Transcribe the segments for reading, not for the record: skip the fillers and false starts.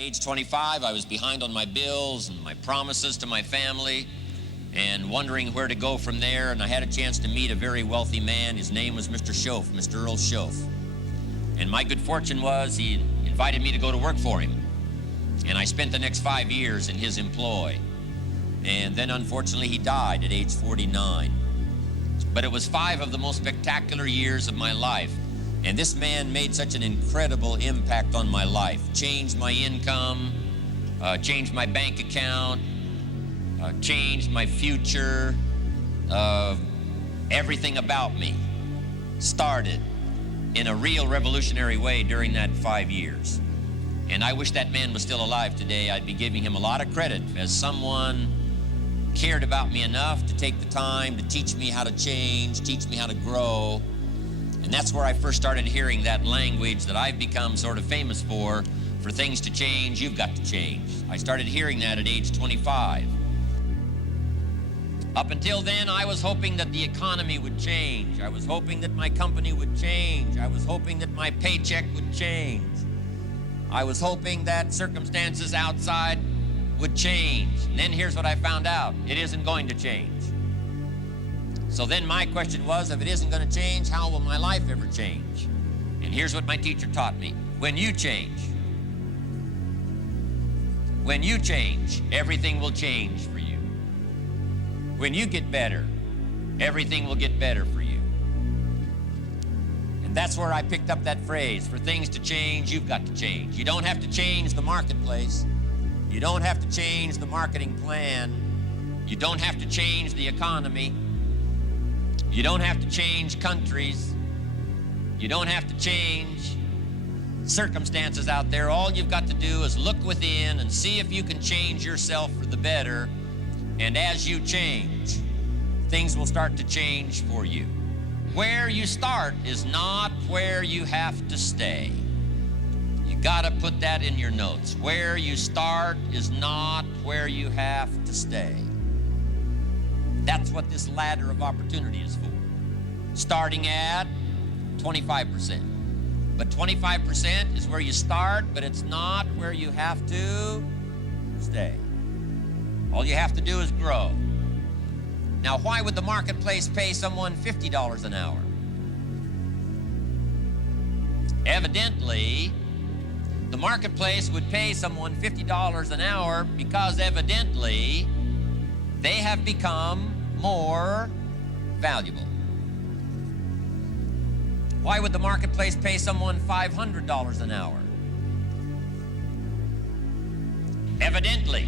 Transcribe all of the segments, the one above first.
Age 25, I was behind on my bills and my promises to my family and wondering where to go from there, and I had a chance to meet a very wealthy man. His name was Mr. Schoeff, Mr. Earl Schoeff. And my good fortune was he invited me to go to work for him. And I spent the next 5 years in his employ. And then unfortunately he died at age 49. But it was 5 of the most spectacular years of my life. And this man made such an incredible impact on my life. Changed my income, changed my bank account, changed my future. Everything about me started in a real revolutionary way during that 5 years. And I wish that man was still alive today. I'd be giving him a lot of credit as someone cared about me enough to take the time to teach me how to change, teach me how to grow. And that's where I first started hearing that language that I've become sort of famous for things to change, you've got to change. I started hearing that at age 25. Up until then, I was hoping that the economy would change. I was hoping that my company would change. I was hoping that my paycheck would change. I was hoping that circumstances outside would change. And then here's what I found out. It isn't going to change. So then my question was, if it isn't going to change, how will my life ever change? And here's what my teacher taught me. When you change, everything will change for you. When you get better, everything will get better for you. And that's where I picked up that phrase, for things to change, you've got to change. You don't have to change the marketplace. You don't have to change the marketing plan. You don't have to change the economy. You don't have to change countries. You don't have to change circumstances out there. All you've got to do is look within and see if you can change yourself for the better. And as you change, things will start to change for you. Where you start is not where you have to stay. You gotta put that in your notes. Where you start is not where you have to stay. That's what this ladder of opportunity is for. Starting at 25%. But 25% is where you start, but it's not where you have to stay. All you have to do is grow. Now, why would the marketplace pay someone $50 an hour? Evidently, the marketplace would pay someone $50 an hour because evidently they have become more valuable. Why would the marketplace pay someone $500 an hour? Evidently,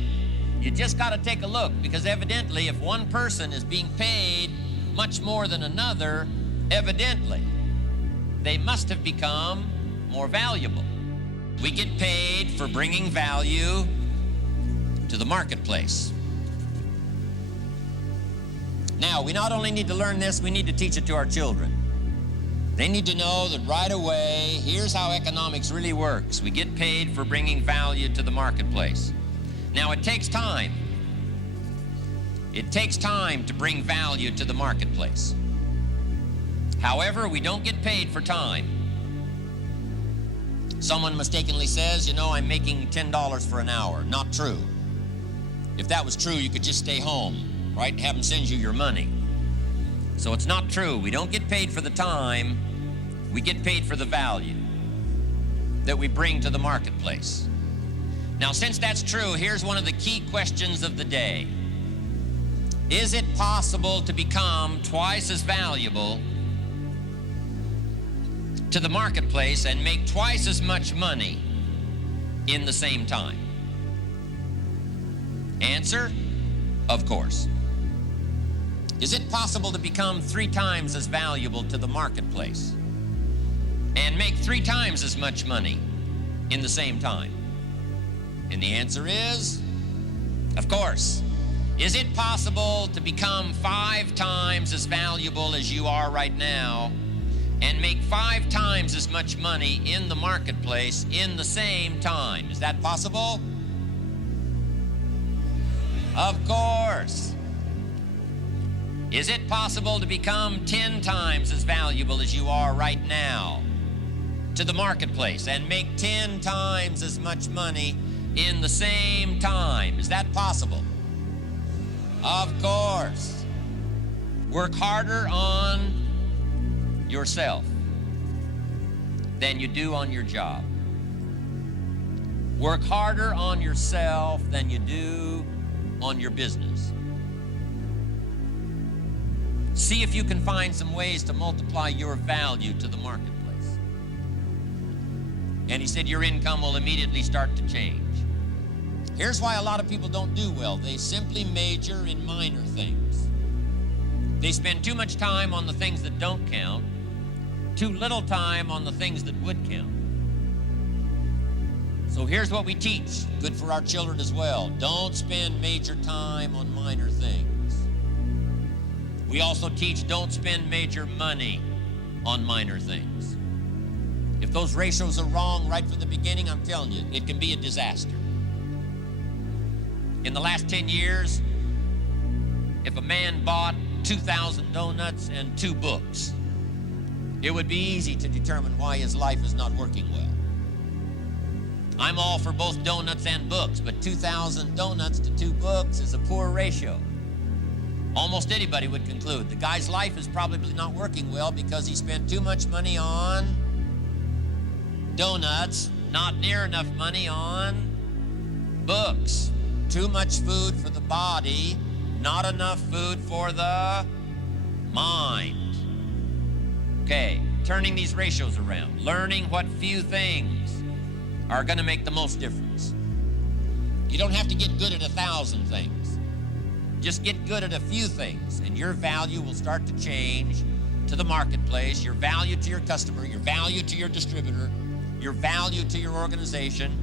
you just got to take a look, because evidently if one person is being paid much more than another, evidently they must have become more valuable. We get paid for bringing value to the marketplace. Now, we not only need to learn this, we need to teach it to our children. They need to know that right away, here's how economics really works. We get paid for bringing value to the marketplace. Now, it takes time. It takes time to bring value to the marketplace. However, we don't get paid for time. Someone mistakenly says, you know, I'm making $10 for an hour. Not true. If that was true, you could just stay home, right? Have them send you your money. So it's not true. We don't get paid for the time. We get paid for the value that we bring to the marketplace. Now, since that's true, here's one of the key questions of the day. Is it possible to become twice as valuable to the marketplace and make twice as much money in the same time? Answer, of course. Is it possible to become 3 times as valuable to the marketplace and make 3 times as much money in the same time? And the answer is, of course. Is it possible to become 5 times as valuable as you are right now and make 5 times as much money in the marketplace in the same time? Is that possible? Of course. Is it possible to become 10 times as valuable as you are right now to the marketplace and make 10 times as much money in the same time. Is that possible? Of course. Work harder on yourself than you do on your job. Work harder on yourself than you do on your business. See if you can find some ways to multiply your value to the marketplace. And he said your income will immediately start to change. Here's why a lot of people don't do well. They simply major in minor things. They spend too much time on the things that don't count, too little time on the things that would count. So here's what we teach, good for our children as well. Don't spend major time on minor things. We also teach don't spend major money on minor things. If those ratios are wrong right from the beginning, I'm telling you, it can be a disaster. In the last 10 years, if a man bought 2,000 donuts and 2 books, it would be easy to determine why his life is not working well. I'm all for both donuts and books, but 2,000 donuts to 2 books is a poor ratio. Almost anybody would conclude the guy's life is probably not working well because he spent too much money on donuts, not near enough money on books. Too much food for the body, not enough food for the mind. Okay, turning these ratios around, learning what few things are going to make the most difference. You don't have to get good at 1,000 things. Just get good at a few things, and your value will start to change to the marketplace, your value to your customer, your value to your distributor, your value to your organization,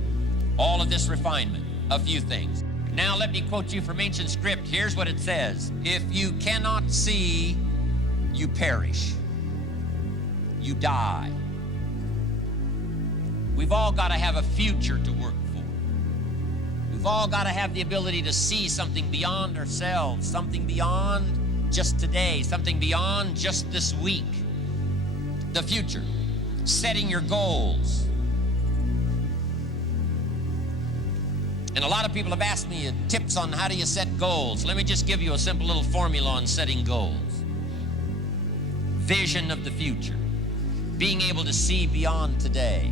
all of this refinement, a few things. Now let me quote you from ancient script. Here's what it says. If you cannot see, you perish. You die. We've all got to have a future to work for. We've all got to have the ability to see something beyond ourselves, something beyond just today, something beyond just this week. The future. Setting your goals. And a lot of people have asked me tips on how do you set goals. Let me just give you a simple little formula on setting goals. Vision of the future. Being able to see beyond today.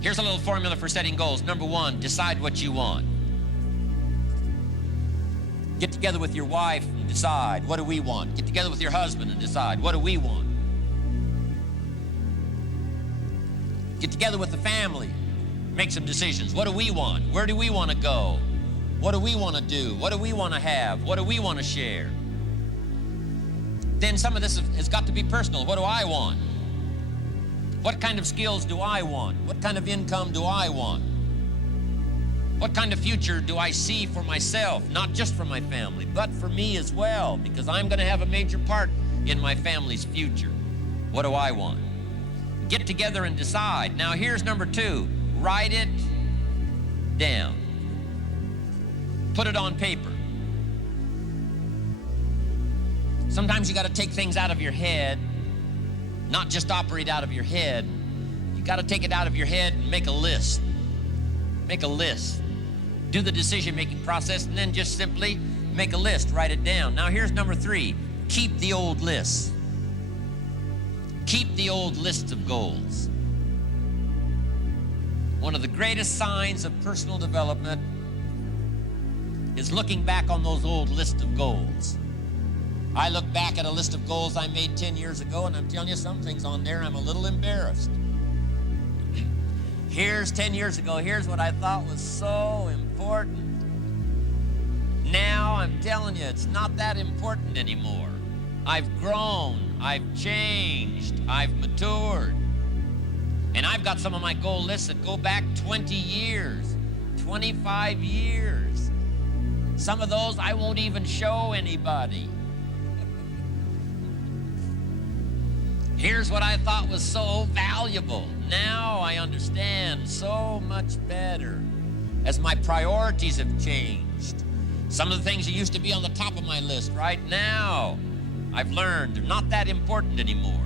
Here's a little formula for setting goals. Number 1, decide what you want. Get together with your wife and decide, what do we want? Get together with your husband and decide, what do we want? Get together with the family. Make some decisions. What do we want? Where do we want to go? What do we want to do? What do we want to have? What do we want to share? Then some of this has got to be personal. What do I want? What kind of skills do I want? What kind of income do I want? What kind of future do I see for myself? Not just for my family, but for me as well, because I'm going to have a major part in my family's future. What do I want? Get together and decide. Now here's number 2. Write it down. Put it on paper. Sometimes you got to take things out of your head, not just operate out of your head. You got to take it out of your head and make a list. Make a list. Do the decision-making process and then just simply make a list. Write it down. Now here's number 3. Keep the old lists. Keep the old lists of goals. One of the greatest signs of personal development is looking back on those old lists of goals. I look back at a list of goals I made 10 years ago, and I'm telling you, some things on there I'm a little embarrassed. Here's 10 years ago, here's what I thought was so important. Now I'm telling you, it's not that important anymore. I've grown, I've changed, I've matured. And I've got some of my goal lists that go back 20 years, 25 years. Some of those I won't even show anybody. Here's what I thought was so valuable. Now I understand so much better as my priorities have changed. Some of the things that used to be on the top of my list right now, I've learned they're not that important anymore.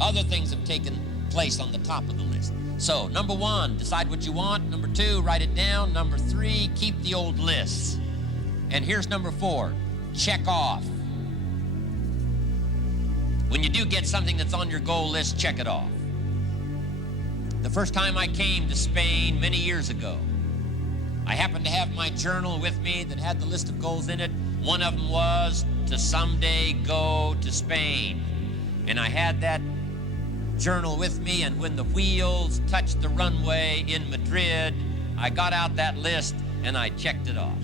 Other things have taken place on the top of the list. So, number 1, decide what you want. Number 2, write it down. Number 3, keep the old lists. And here's number 4, check off. When you do get something that's on your goal list, check it off. The first time I came to Spain many years ago, I happened to have my journal with me that had the list of goals in it. One of them was to someday go to Spain. And I had that journal with me, and when the wheels touched the runway in Madrid, I got out that list and I checked it off.